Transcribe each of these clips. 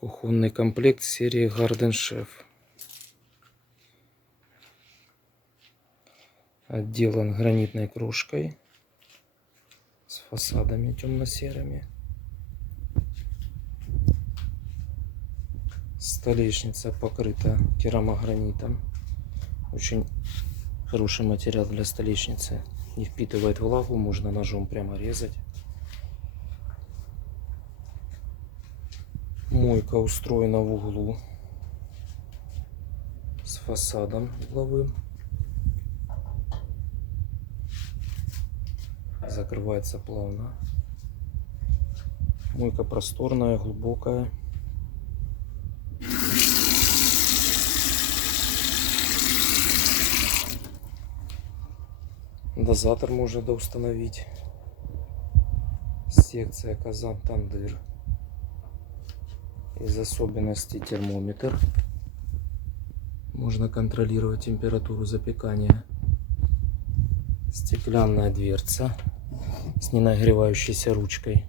Кухонный комплект серии Garden Chef. Отделан гранитной крошкой с фасадами темно-серыми. Столешница покрыта керамогранитом. Очень хороший материал для столешницы. Не впитывает влагу, можно ножом прямо резать. Мойка устроена в углу с фасадом угловым. Закрывается плавно. Мойка просторная, глубокая. Дозатор можно доустановить. Секция казан-тандыр. Из особенностей термометр. Можно контролировать температуру запекания. Стеклянная дверца с ненагревающейся ручкой.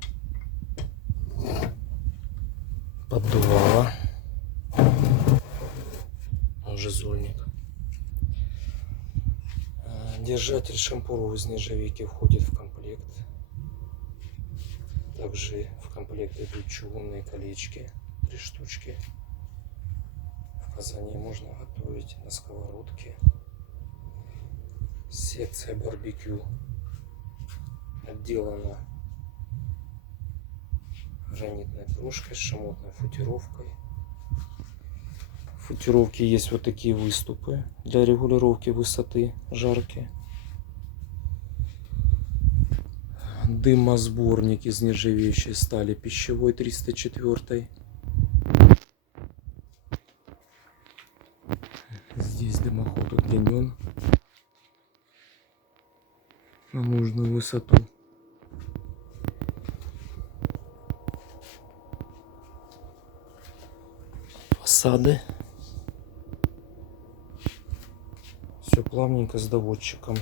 Поддувало. Жизольник. Держатель шампуров из нержавейки входит в комплект. Также в комплект идут чугунные колечки, 3 штучки. В казане можно готовить на сковородке. Секция барбекю отделана гранитной крошкой с шамотной футировкой. В футировке есть вот такие выступы для регулировки высоты жарки. Дымосборник из нержавеющей стали пищевой 304. Здесь дымоход удлинен на нужную высоту. Фасады. Все плавненько с доводчиком.